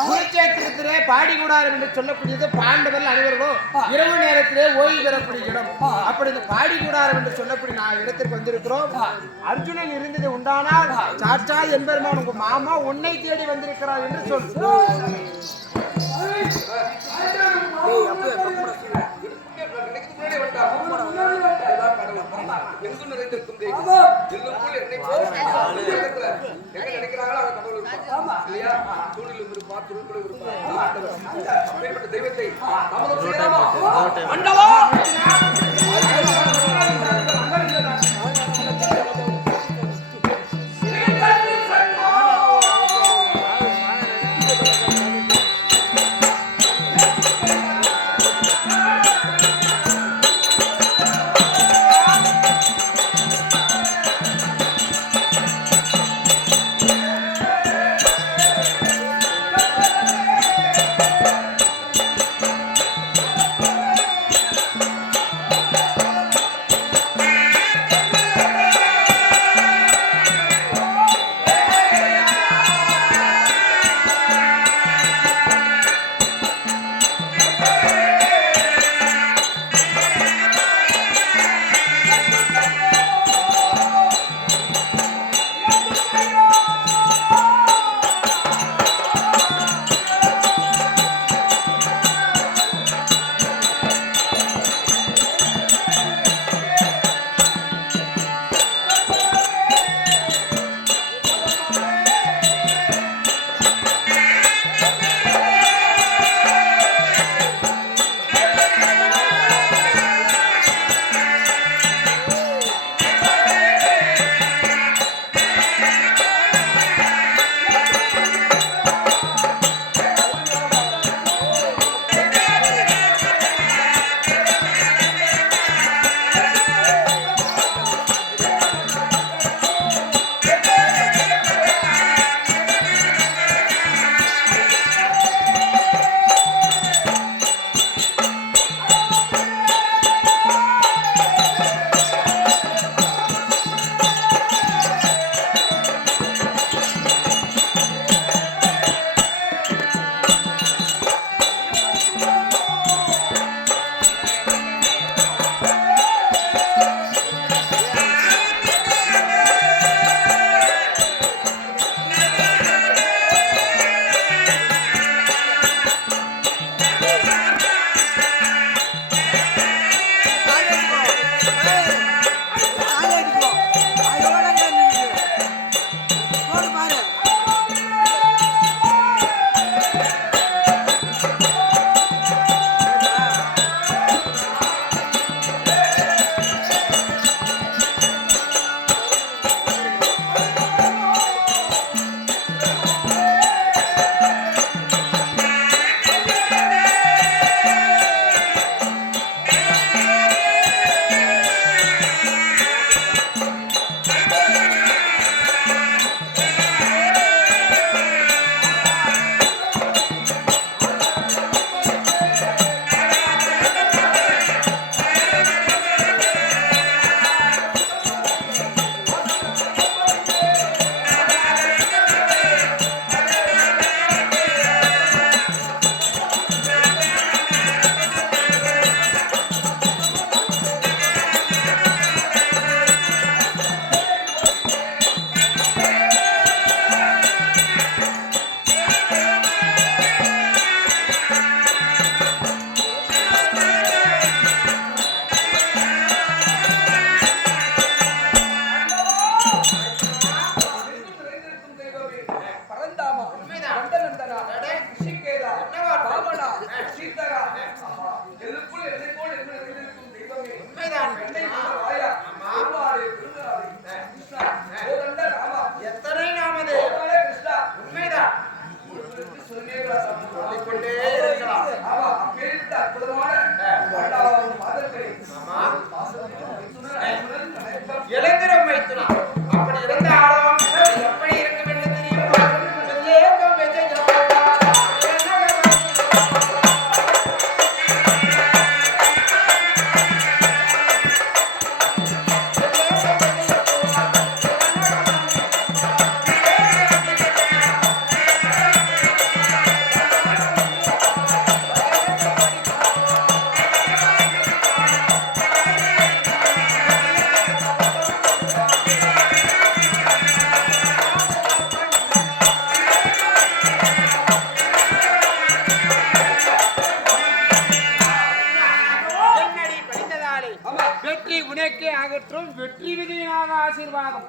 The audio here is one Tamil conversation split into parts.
குருச்சேத்திரத்திலே பாடிக்கூடாரம் என்று சொல்லக்கூடியது பாண்டவர்கள் அனைவர்களும் இரவு நேரத்திலே ஓய்வு பெறக்கூடிய இடம். அப்படி இந்த பாடிக்கூடாரம் என்று சொல்லக்கூடிய நான் இடத்திற்கு வந்திருக்கிறோம். அர்ஜுனன் இருந்தது உண்டானால் சாட்சா என்பெருமான் உங்க மாமா உன்னை தேடி வந்திருக்கிறார் என்று சொல்றோம். தெய்வத்தை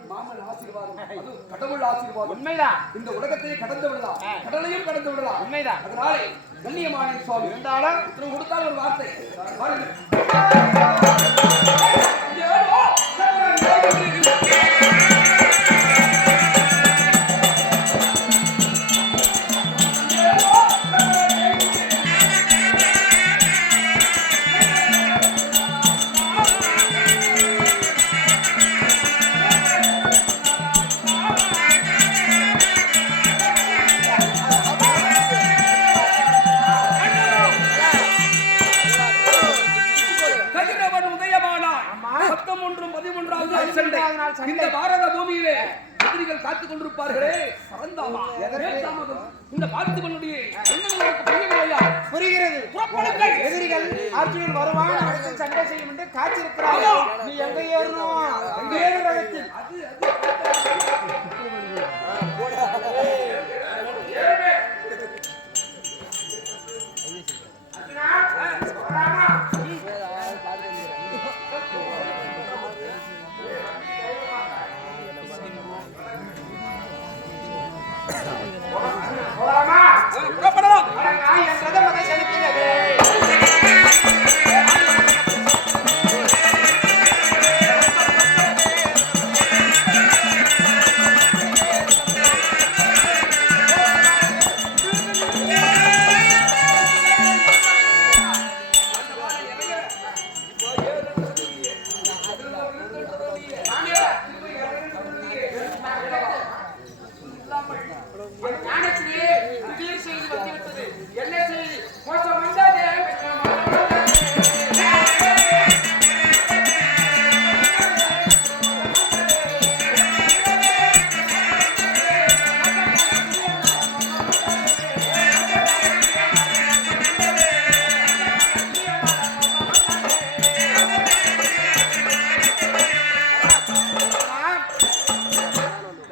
மாமன் ஆசீர்வாதம், அது கடவுள் ஆசீர்வாதம். உண்மைதான். இந்த உலகத்தையே கடந்து விடலாம், கடலையும் கடந்து விடலாம். உண்மைதான். அதனாலே கண்ணியமான சுவாமி இருந்தாலும் கொடுத்தால் ஒரு வார்த்தை இந்த பாரத பூமியிலே எதிரிகள் காத்துக் கொண்டிருப்பார்களே, இந்த பார்த்திபனுடைய புரிகிறது. எதிரிகள் அர்ஜுனன் வருவான், சண்டை செய்யும் என்று காத்திருக்கிறார்கள். நீ எங்க ஏறணும்?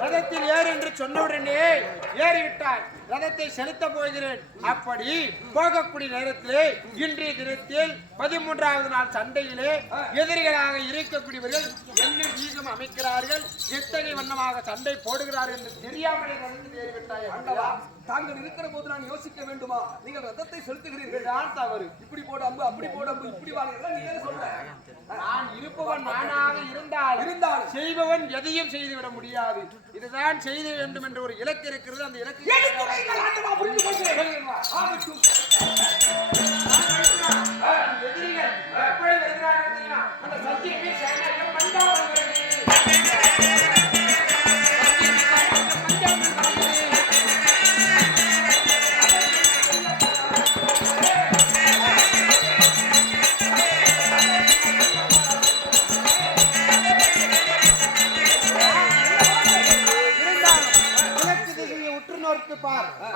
ரகத்தில் சொன்னவுடனே ஏறிவிட்டார். ரதத்தை செலுத்த போகிறேன். அப்படி போகக்கூடிய நேரத்திலே இன்றைய தினத்தில் 13வது நாள் சண்டையிலே எதிரிகளாக இருக்கக்கூடியவர்கள் என்ன வீகம் அமைக்கிறார்கள், எத்தகைய வண்ணமாக சண்டை போடுகிறார்கள் என்று தெரியாமலே நடந்து ஏறிவிட்டாய். ஆண்டவா, தாங்கள் இருக்கிற போது நான் யோசிக்க வேண்டுமா? நீங்கள் ரதத்தை செலுத்துகிறீர்கள், நான் தவறு. இப்படி போட அம்பு, அப்படி போட அம்பு, இப்படி வாங்க, நீ என்ன சொல்ற? நான் இருப்பவன் நானாக இருந்தால் செய்பவன் எதையும் செய்துவிட முடியாது. இதுதான் செய்த வேண்டும் என்ற ஒரு இலக்கு இருக்கிறது. அந்த இலக்கு எதிரிகள் எப்படி வருகிறார்கள்? அந்த சத்தியமே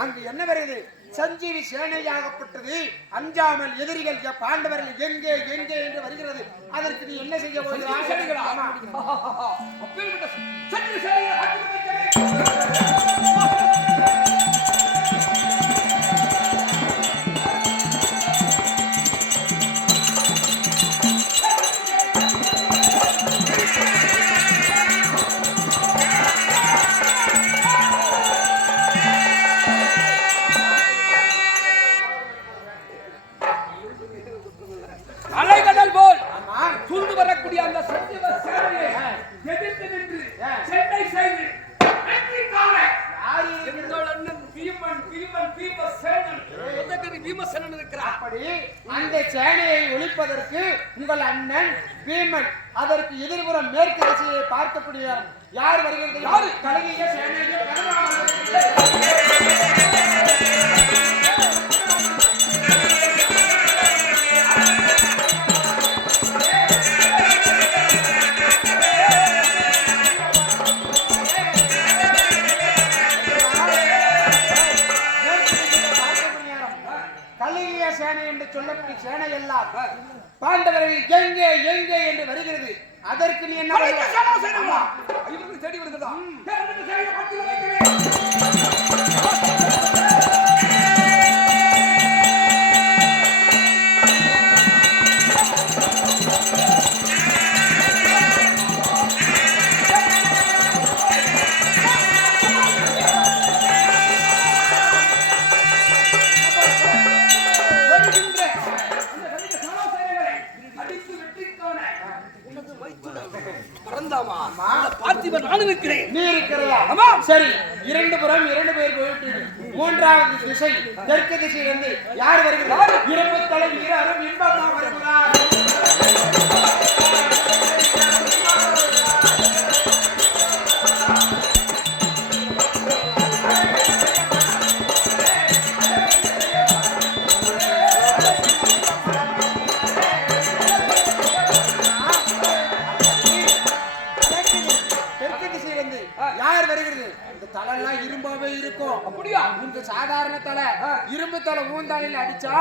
அங்கு என்ன வருது? சஞ்சீவி சேனையாகப்பட்டது. அஞ்சாமல் எதிரிகள் பாண்டவர்கள் எங்கே எங்கே என்று வருகிறது. அதற்கு நீ என்ன செய்ய போகிறாய்? அலைகடல் போல் சூழ்ந்து வரக்கூடிய அந்த சத்தியவ சேனையை எதிர்த்து நின்று சென்னை செய்து அந்த சேனையை ஒழிப்பதற்கு உங்கள் அண்ணன் பீமன் அதற்கு எதிர்புறம் மேற்கு திசையை பார்க்கக்கூடிய யார் வருகிறது? யாரு? கலிங்க சேனையை சேனை என்று சொல்லக்கூடிய சேனை எல்லாம் பாண்டவர்கள் எங்கே எங்கே என்று வருகிறது. அதற்கு நீ என்ன தேடி வருகிறதா? பார்த்திபன் நானும் இருக்கிறேன். நீ இருக்கிறதா? ஆமா. சரி, இரண்டு புறம் இரண்டு பேர் போயிட்டு மூன்றாவது திசை தெற்கு திசையிலிருந்து யார் வருகிறார்? இரும்பு தலை வீரரும் இன்பமா வருகிறார். தலைலாம் இரும்பாவே இருக்கும். அப்படியா? இந்த சாதாரண தலை இரும்பு தலை ஊந்தாயில் அடிச்சா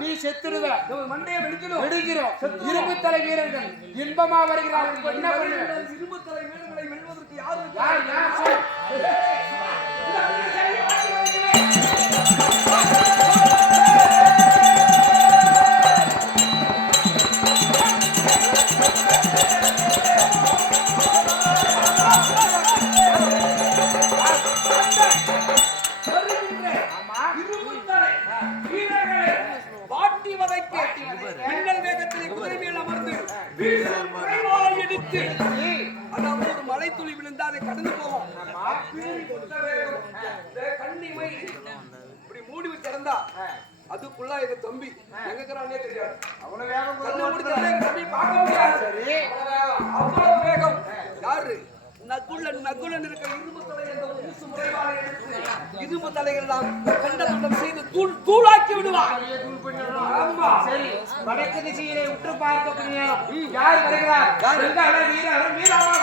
நீ செத்துடுவ. மண்டையை வெடிக்கணும். வெடிக்கிறோம். இரும்பு தலை வீரர்கள் இன்பமா வருகிறார்கள். என்ன பண்ணு? இரும்பு தலை வீரர்களை வெல்வதற்கு யாரு? யார் சொல்? மலைத்துளி விழுந்தா அதை கடந்து போகும். கண்ணிமை இப்படி மூடி வச்சிருந்தா அதுக்குள்ள இது தம்பி எங்க இருக்கிறானே தெரியாது. அவ்வளவு வேகம் கண்ணு மூடி தம்பி பார்க்க முடியாது. சரி, அவ்வளவு வேகம். யாரு? நகுலன் இருக்கிற இரும்பு தலை என்ற ஊசு முறைவாளை எடுத்து இரும்பு தலைகள் எல்லாம் கண்டதுடன் செய்து தூளாக்கி விடுவார். சரி, வடக்கு திசையிலே உற்று பார்க்கக்கூடிய யார் வருகிறார்? வீரர் வீரமா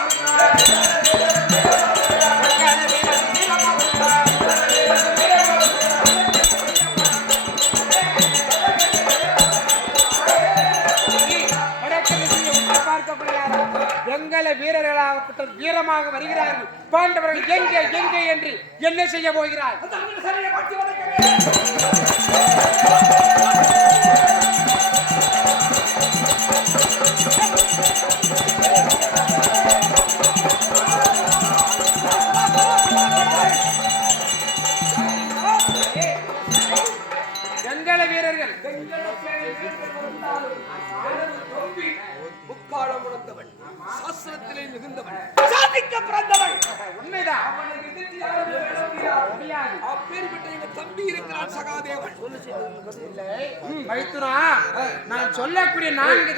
வெங்கல வீரர்களாக வீரமாக வருகிறார்கள். பாண்டவர்கள் எங்கே எங்கே என்று என்ன செய்ய போகிறார்? வெங்கல வீரர்கள் முக்காலம் உணர்ந்தவன், சாஸ்திரத்திலே மிகுந்தவன், சாதிக்க பிறந்தவன். உண்மைதான். அப்பேற்பட்ட எங்க தம்பி இருக்கிறான் சகாதேவன். மைத்துனா, நான் சொல்லக்கூடிய நான்கு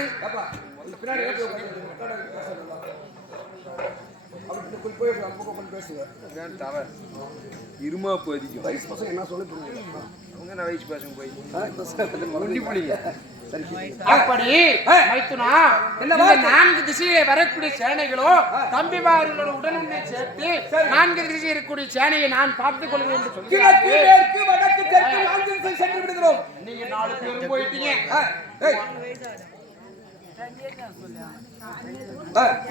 இருமா போதிக்கும் வயசு பசங்க என்ன சொல்ல வயசு பசங்க போய் அப்படி மைத்துனா, நான்கு திசையிலே வரக்கூடிய சேனைகளோ தம்பிமார்களோட உடனே சேர்த்து நான்கு திசை இருக்கக்கூடிய சேனையை நான் பார்த்துக் கொள்வேன் என்று சொல்லி கிழக்கு மேற்கு வடக்கு தெற்கு நான்கு திசை சென்று விடுகிறோம். நீங்க 4 பேரும் போயிட்டீங்க.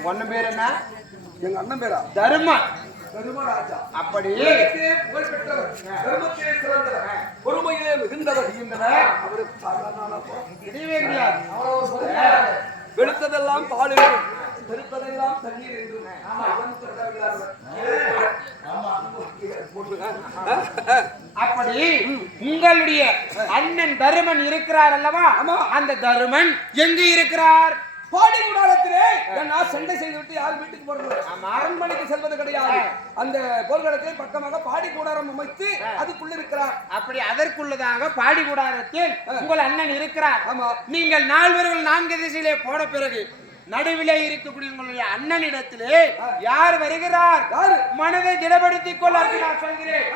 ஒன்னு பேர் என்ன? எங்க அண்ணன் பேரா? தர்மராஜா. அப்படி பொறுமையிலே மிகுந்தவர். வெளுத்ததெல்லாம் பால் என்றும் பெருத்ததெல்லாம் தண்ணீர் என்றும் அப்படி உங்களுடைய அண்ணன் தருமன் இருக்கிறார் அல்லவா? அந்த தருமன் எங்கு இருக்கிறார்? பாடி கூடாரத்திலே நான் சண்டை செய்துவிட்டு யார் வீட்டுக்கு போறது? அரண்மனைக்கு செல்வது கிடையாது. அந்த போர்க்களத்தில் பக்கமாக பாடி கூடாரம் அமைத்து அதுக்குள்ள இருக்கிறார். அப்படி அதற்குள்ளதாக பாடி கூடாரத்தில் உங்கள் அண்ணன் இருக்கிறார். நீங்கள் 4 4 திசையிலே போன பிறகு நடுவிலே இருக்கக்கூடிய உங்களுடைய அண்ணனிடத்திலே யார் வருகிறார்? மனதை திடப்படுத்திக் கொள்ள நான் சொல்கிறேன்.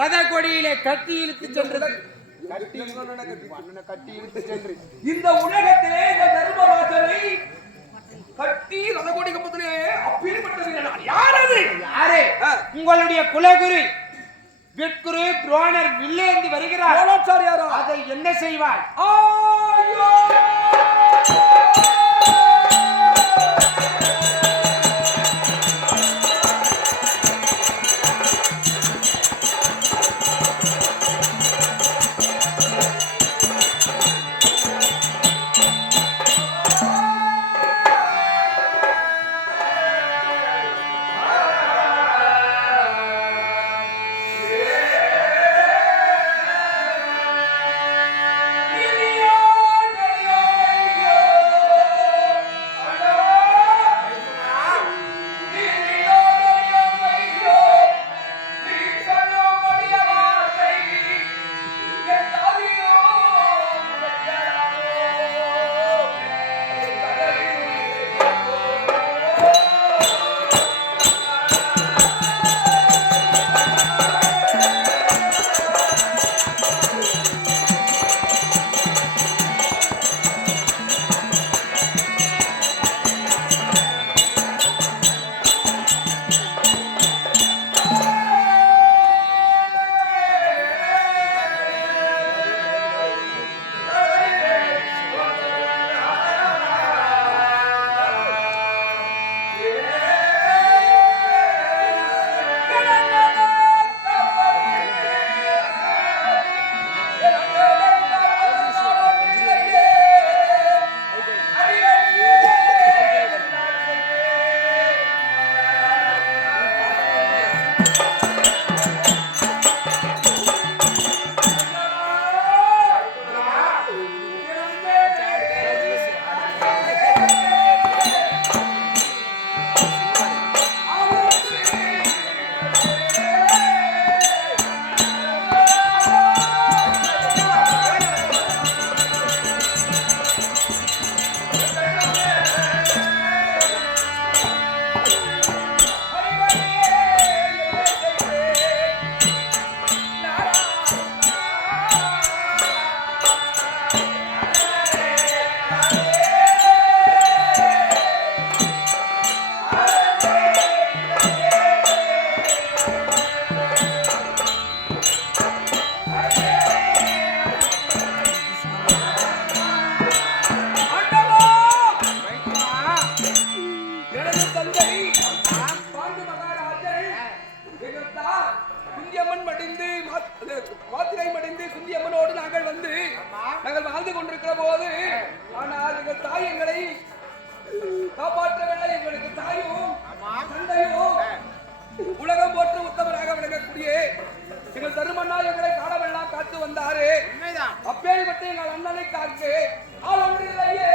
ரத கொடியிலே கட்டி இழுத்து சென்றது. இந்த உலகத்திலே இந்த தர்மராஜனை கட்டி ரத கொடி கம்பத்திலே அப்பீற்பட்டது யாரு? உங்களுடைய குலகுரு விற்குரு துரோணர் வில்லேந்தி வருகிறார். அதை என்ன செய்வார்? நாங்கள் வாழ்ந்து கொண்டிருக்கிற போது ஆனால் எங்கள் தாய் எங்களை காப்பாற்றவில்லை. எங்களுக்கு தாயும் தந்தையும் உலகம் போற்று உத்தமராக விளங்கக்கூடிய எங்கள் தருமண்ணா எங்களை காலமெல்லாம் காத்து வந்தாரு. அப்பேற்பட்ட எங்கள் அண்ணனை காத்து ஆள் ஒன்றில்லையே.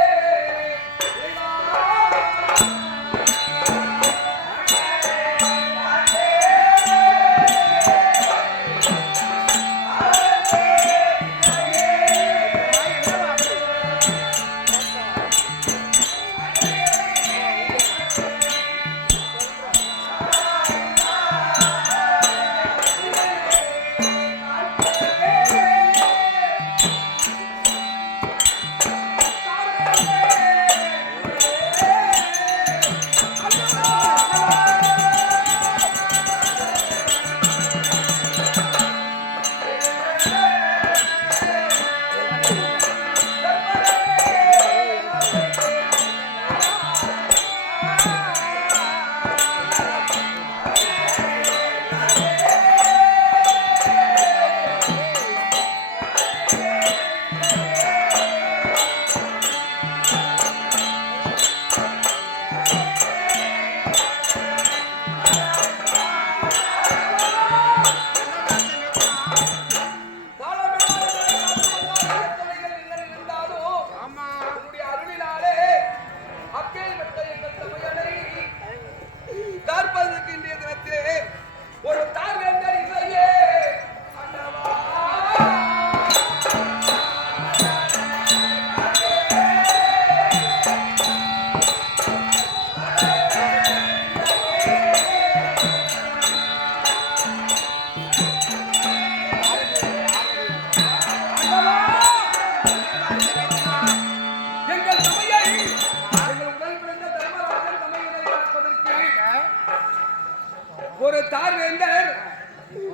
ஒரு தார்வேந்தர்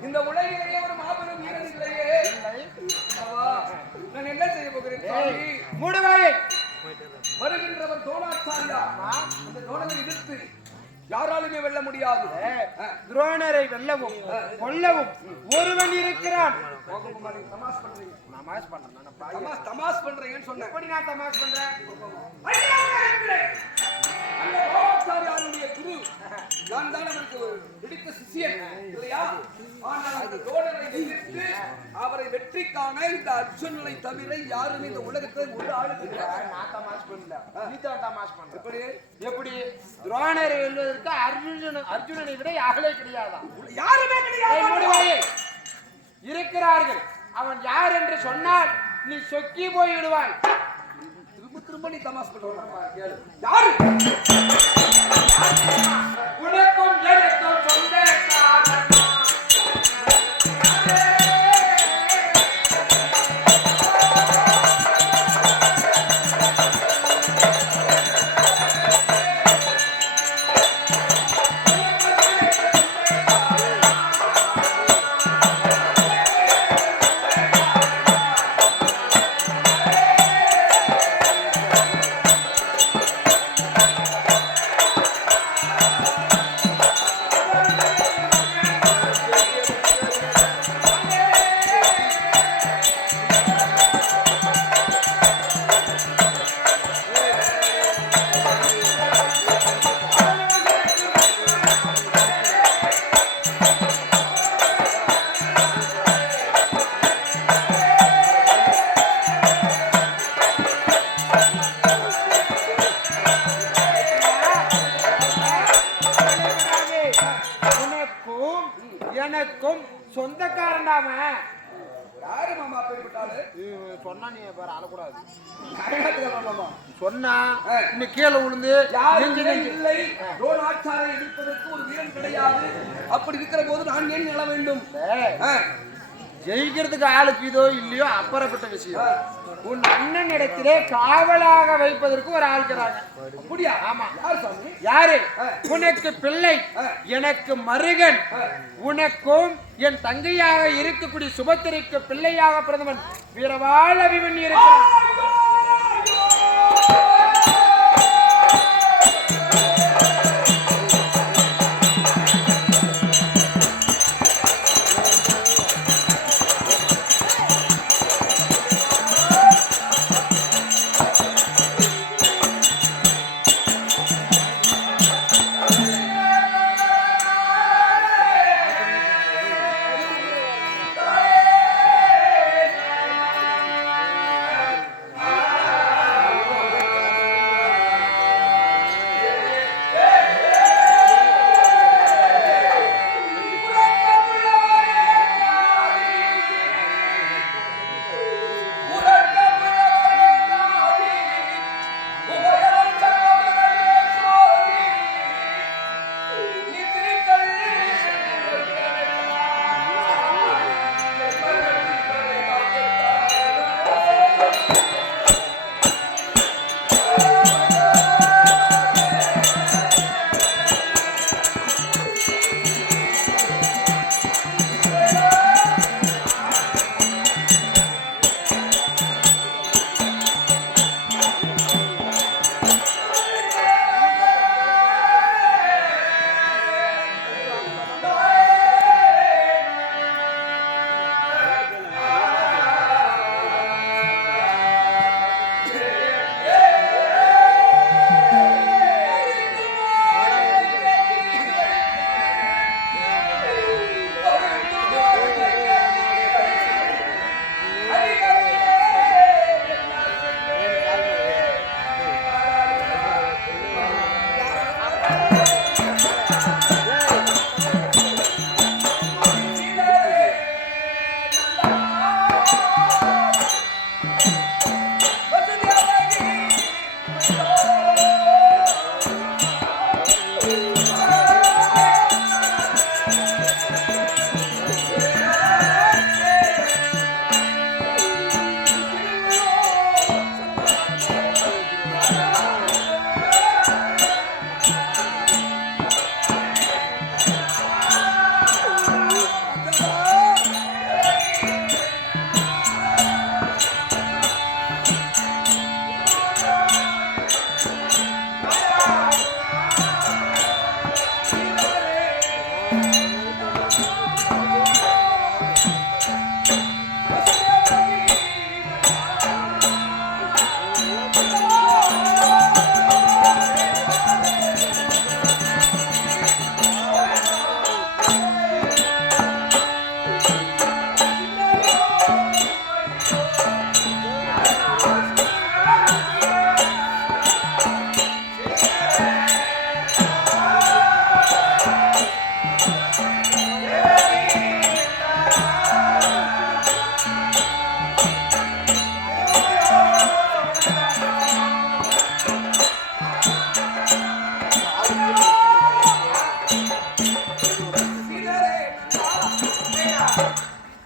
இந்த உலகிலேயே ஒரு மாபெரும் வீரன் இல்லையே. நான் என்ன செய்ய போகிறேன்? மூடுவாயே வருகின்றவர் தோணாச்சாரியா. அந்த தோணனை எதிர்த்து யாராலுமே வெல்ல முடியாது. துரோணரை வெல்லவும் கொல்லவும் ஒருவன் இருக்கிறான். தமாஸ் பண்றேன்னு சொன்னேன். எப்படி நான் தமாஸ் பண்றேன்? குரு நான் தான் அவருக்கு பிடித்த சிஷியன் இல்லையா? ஆனால் அந்த தோழரை எதிர்த்து அவரை வெற்றிக்கான இந்த அர்ஜுனனை தவிர யாருமே இந்த உலகத்தில் ஒரு ஆளுக்கு நான் தமாஸ் பண்ணல, நீ தான் தமாஸ் பண்ற. எப்படி துரோணரை வெல்வதற்கு அர்ஜுனனை விட யாரே கிடையாதா? யாருமே கிடையாது. இருக்கிறார்கள். அவன் யார் என்று சொன்னால் நீ சொக்கி போய் விடுவாய். திரும்ப நீ தமாஸ் பண்ற. யாரு? உனக்கும் எனக்கும் சொந்தக்காரன். எனக்கும் சொந்தக்காரன்டாம. யாரு மாமா பேர்பட்டாரு? சொன்னா நீ பேர் அழக்கூடாது. சொன்னா நீ கீழே விழுந்து இல்லை. துரோணாச்சாரை எதிர்ப்பதற்கு ஒரு வீரன் கிடையாது. அப்படி இருக்கிற போது நான் ஏன் எழ வேண்டும்? ஜெயிக்கிறதுக்கு ஆளுக்கு இதோ இல்லையோ அப்புறப்பட்ட விஷயம். உன் அண்ணன் இடத்திலே காவலாக வைப்பதற்கு ஒரு ஆள் இருக்கிறாங்க. அப்படியா? ஆமா. யார் சாமி? யாரு? உனக்கு பிள்ளை, எனக்கு மருகன், உனக்கும் என் தங்கையாக இருக்கக்கூடிய சுபத்திரைக்கு பிள்ளையாக பிரதமன் வீரவாள் அபிமன்யு இருக்கிறான்.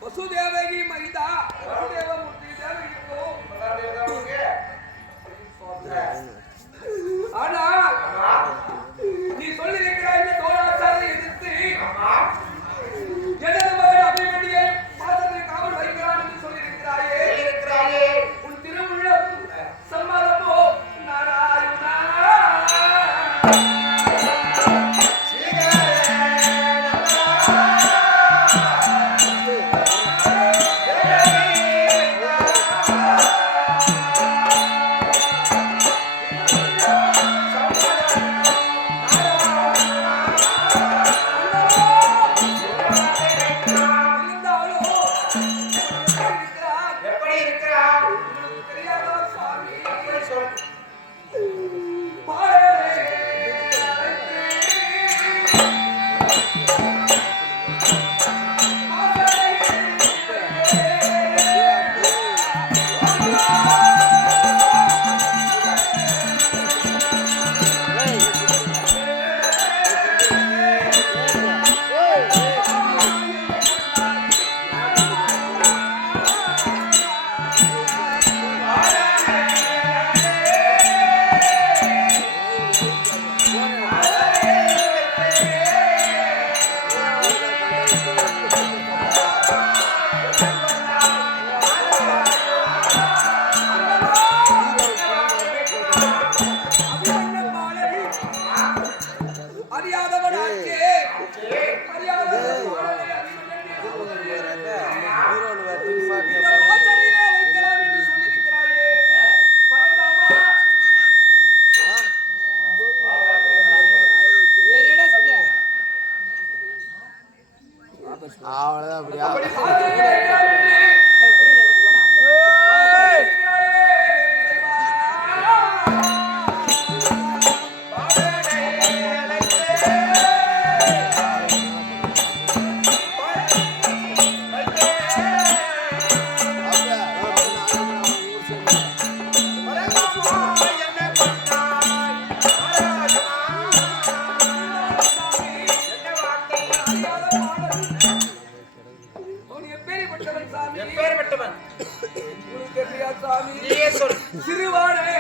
ವಸುದೇವಗಿ ಮಹಿತ ವಸುದೇವ ಮೂರ್ತಿ ದೇವರಿಗೂ ஆனா நீ சொல்லியிருக்கிறாய் இந்த தோழாச்சாரை எதிர்த்து எனது மகன் அபிமன்யை மாதத்தை காவல் வைக்கிறான் என்று சொல்லியிருக்கிறாயே உன் திருவுள்ளம் சம்மதமோ நாராயணா இல்லையா சாமி? நீயே சொல். சிறுவானே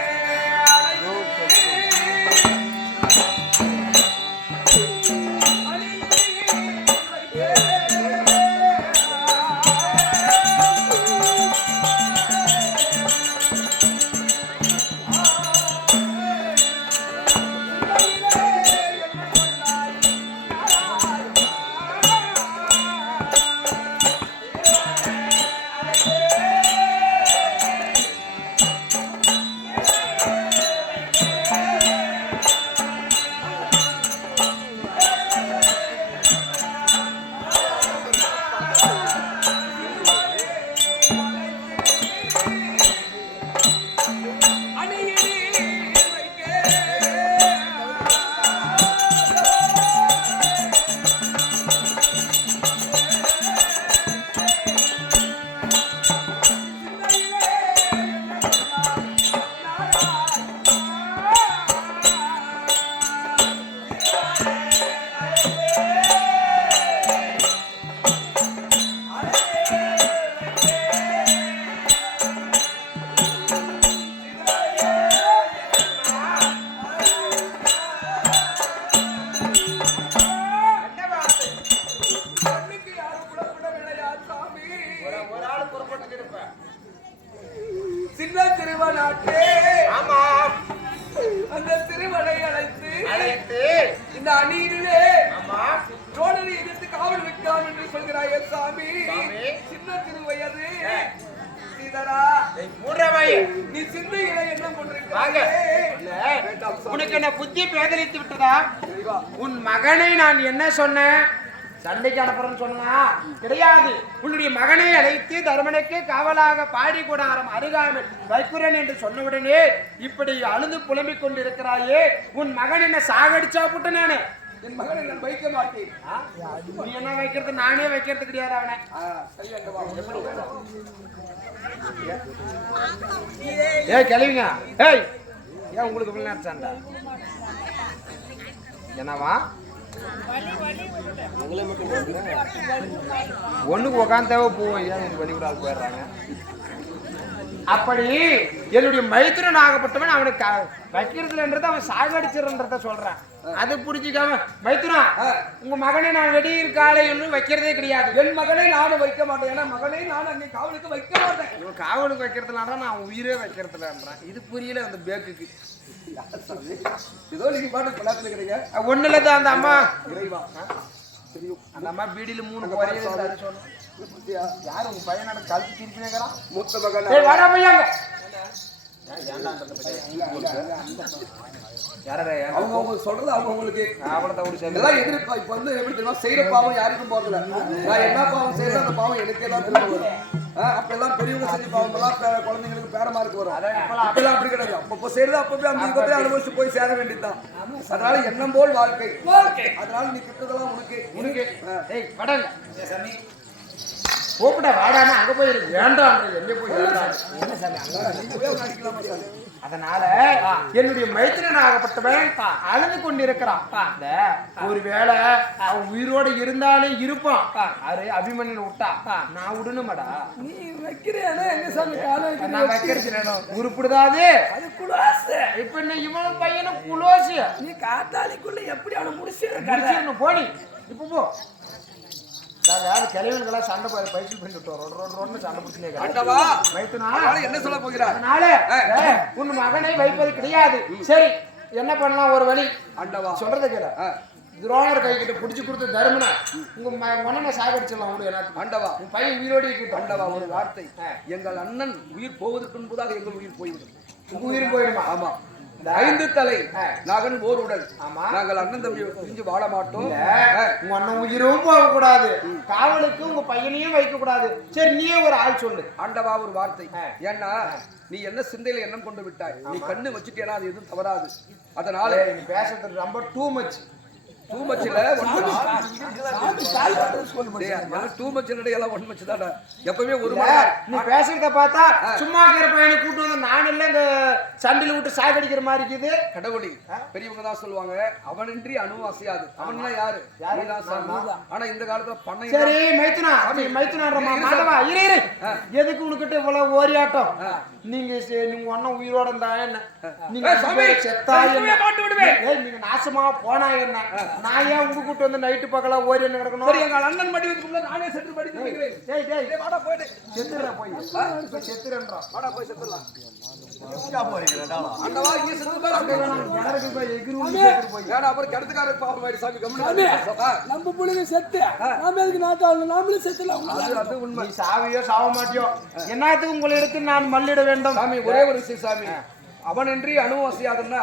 சின்ன திருவனாட்டே. ஆமா, அந்த திருவனை அழைத்து இந்த அணியிலே ஆமா, தோழரை எதிர்த்து காவல் வைக்கலாம் என்று சொல்கிறாயே சாமி. சாமி. சின்ன திருவையது சீதரா, நீ சிந்தையில என்ன வாங்க. உனக்கு என்ன புத்தி பேதலித்து விட்டதா? உன் மகனை நான் என்ன சொன்னேன்? சண்டைக்கு அனுப்புறேன்னு சொன்னா கிடையாது. உன்னுடைய மகனை அழைத்து தருமனுக்கு காவலாக பாடி கூடாரம் அருகாமல் வைக்கிறேன் என்று சொன்னவுடனே இப்படி அழுது புலம்பிக் கொண்டிருக்கிறாயே. உன் மகன் என்ன சாகடிச்சா புட்ட நானு? என் மகனை நான் வைக்க மாட்டேன். நீ என்ன வைக்கிறது? நானே வைக்கிறது கிடையாது அவனை. ஏய் கிளவிங்க, ஏய் ஏன் உங்களுக்கு இவ்வளவு நேரம் சண்டை? என்னவா ஒண்ணுக்கு உட்காந்தவ போவோம், ஏன் உங்களுக்கு வழிவிடாது போயிடுறாங்க? அப்படி என்னுடைய மைத்திரன் ஆகப்பட்டவன் அவனுக்கு வைக்கிறதுலன்றது அவன் சாகடிச்சிருன்றத சொல்றான். அது புரிஞ்சுக்காம மைத்துனா உங்க மகனை நான் வெடியிர் காலை ஒன்றும் வைக்கிறதே கிடையாது. என் மகனை நானும் வைக்க மாட்டேன். ஏன்னா மகனை நான் அங்கே காவலுக்கு வைக்க மாட்டேன். இவன் காவலுக்கு வைக்கிறதுனால நான் உயிரே வைக்கிறதுலன்றான். இது புரியல அந்த பேக்குக்கு. ஏதோ நீங்க பாட்டு பழத்துல கிடைங்க. ஒண்ணு இல்ல, அந்த அம்மா இறைவா தெரியும். அந்த அம்மா பீடியில 3 குறையுது சொன்னோம். யார் உங்க பையனோட கழுத்து திருப்பினேங்கிறான்? மூத்த மகன். ஏய் வாடா பையங்க. அவங்க சொல்றது அவங்களுக்கு எல்லாம் எல்லாம் எதிர்ப்பா. இப்ப வந்து எப்படி தெரியுமா, செய்யற பாவம் யாருக்கும் போறதில்ல. நான் என்ன பாவம் செய்யறேன் அந்த பாவம் எனக்கே தான் திரும்ப வரும். அப்ப எல்லாம் பெரியவங்க செஞ்ச பாவம் எல்லாம் குழந்தைங்களுக்கு பேரமா இருக்கு வரும். இப்பெல்லாம் அப்படி கிடையாது. அப்பப்போ செய்யறது அப்பவே அந்த யுகத்தை அனுபவிச்சு போய் சேர வேண்டியதுதான். அதனால எண்ணம் போல் வாழ்க்கை. அதனால நீ கிட்டதெல்லாம் உனக்கு கூப்பிட வாடாம அங்க போயிருக்கு. வேண்டாம் எங்க போய் என்ன சாமி அடிக்கலாமா சார்? அதனால என்னுடைய மைத்திரன் ஆகப்பட்டவன் அழுது கொண்டிருக்கிறான். ஒருவேளை அவன் உயிரோடு இருந்தாலே இருப்பான். அது அபிமன்யன் விட்டா நான் விடணுமாடா? நீ வைக்கிறேன் எங்க சாமி கால நான் வைக்கிறது உருப்பிடுதாது. அது குலோஸ். இப்ப என்ன இவனும் பையனும் குலோஸ். நீ காத்தாலிக்குள்ள எப்படி அவனை முடிச்சிருக்க போனி இப்ப போ. கிளைவன்களா சண்டை பயிற்சி பண்ணிட்டு சண்டை பிடிச்சினே என்ன சொல்ல போகிறார்? அதனால உன் மகனை வைப்பது கிடையாது. சரி என்ன பண்ணலாம்? ஒரு வழி அண்டவா சொல்றத கேள. துரோணர் கை கிட்ட புடிச்சு கொடுத்த தருமனா உங்க மகனை சாகடிச்சிடலாம். ஆண்டவா உன் பையன் உயிரோடு இருக்கு. ஆண்டவா ஒரு வார்த்தை, எங்கள் அண்ணன் உயிர் போவதற்கு முன்பதாக எங்கள் உயிர் போய்விடும். உயிர் போயிடுமா? ஆமா. 5 தலை நாகன் ஓர் உடல். நாங்கள் அண்ணன் தம்பி பிரிஞ்சு வாழ மாட்டோம். உங்க அண்ணன் உயிரும் போக கூடாது, காவலுக்கு உங்க பையனையும் வைக்க கூடாது. சரி நீயே ஒரு ஆள் சொல்லு. ஆண்டவா ஒரு வார்த்தை. ஏன்னா நீ என்ன சிந்தையில எண்ணம் கொண்டு விட்டாய், நீ கண்ணு வச்சுட்டேனா அது எதுவும் தவறாது. அதனால நீ பேசுறது ரொம்ப டூ மச். டூ மச் இல்ல டூ மச் இல்ல எல்லாம் ஒன் மச் தான்டா எப்பவுமே ஒரு நீ பேசுறத பார்த்தா சும்மா இருக்கிற பையனை கூட்டு வந்து நான் இல்ல இந்த சண்டில விட்டு சாகடிக்கிற மாதிரி இருக்குது. கடவுளி பெரியவங்க தான் சொல்லுவாங்க அவனின்றி அணு அசையாது. அவன்னா யாரு? ஆனா இந்த காலத்துல பண்ணை. சரி மைத்துனா, நீ மைத்துனான்றமா மாதவா இரு இரு. எதுக்கு உனக்கிட்ட இவ்வளவு ஓரியாட்டம்? நீங்க நீங்க ஒண்ணு உயிரோட இருந்தா என்ன, நீங்க செத்தா என்ன, நீங்க நாசமா போனா என்ன, நான் ஏன் உங்க கூட்டு வந்து நைட்டு பகலா ஓரி என்ன கிடக்கணும்? சரி எங்க அண்ணன் மடி வைக்குள்ள நானே செத்து படி நிக்கிறேன். டேய் டேய் வாடா போய்டு செத்துறா போய் செத்துறேன்றா. வாடா போய் செத்துறலாம். எங்க போறீங்கடா? அங்கவா இங்க செத்து பாரு. யாருக்கு போய் எகிரூன்னு செத்து போய். ஏடா அப்புறம் கடத்துக்காரர் பாவம் மாதிரி சாமி கம்முனு. நம்ம புள்ளைங்க செத்து நாம எதுக்கு நாட்டாள நாமளே செத்துலாம். அது உண்மை. நீ சாவியோ சாவ மாட்டியோ, என்னத்துக்கு உங்களை எடுத்து நான் மல்லிட வேண்டும்? சாமி ஒரே ஒரு விஷயம் சாமி, அவனின்றி அணு அசையாதுன்னா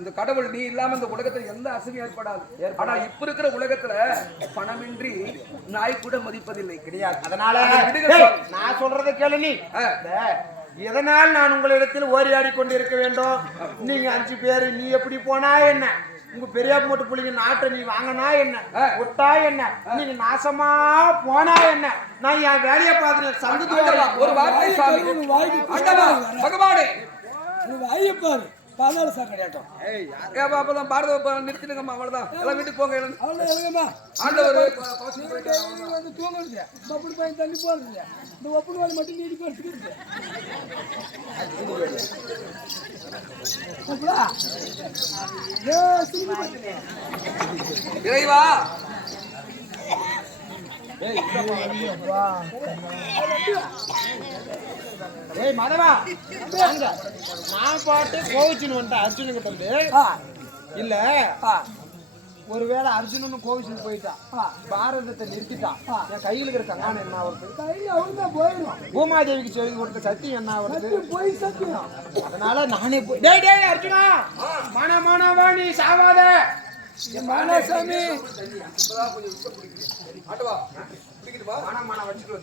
இந்த கடவுள் நீ இல்லாம இந்த உலகத்துல எந்த அசையும் ஏற்படாது. ஆனா இப்ப இருக்கிற உலகத்துல பணமின்றி நாய் கூட மதிப்பதில்லை கிடையாது. அதனால நான் சொல்றதை கேளு. நீ எதனால் நான் உங்களிடத்தில் ஓரியாடி கொண்டிருக்க வேண்டும்? நீங்க 5 பேரு, நீ எப்படி போனா என்ன, உங்க பெரியாப்பு மட்டும் பிள்ளைங்க நாட்டை நீ வாங்கினா என்ன, விட்டா என்ன, நீங்க நாசமா போனா என்ன, நான் என் வேலையை பார்த்து சங்கத்து ஒரு வார்த்தை சாமி. பகவானே ஐயப்பாரு பாதாள சாக்கடையாட்டம். அப்பதான் பாரத நிறுத்திடுங்கம்மா. அவ்வளவுதான், எல்லாம் வீட்டுக்கு போங்க. அவ்வளவு எழுங்கம்மா. ஆண்டவர் வந்து தூங்குறது பப்புடு பையன் தண்ணி போறது, இந்த ஒப்புடு வாழை மட்டும் நீடி போறது. இறைவா ஏய் மதவா, நான் பாட்டு கோவிச்சுன்னு வந்துட்டேன் அர்ஜுனு கிட்ட இருந்து. இல்ல ஒருவேளை அர்ஜுனன் கோவிச்சுன்னு போயிட்டான், பாரதத்தை நிறுத்திட்டான், என் கையில் இருக்கிற கங்கான என்ன ஆகுது? போயிடும். பூமாதேவிக்கு சொல்லி கொடுத்த சத்தியம் என்ன ஆகுது? போய் சத்தியம். அதனால நானே போய் டேய் டேய் அர்ஜுனா, மானவா நீ சாவாத மானசாமி. ஆண்டவா, பிடிக்குதுமா? மானம் வச்சுட்டு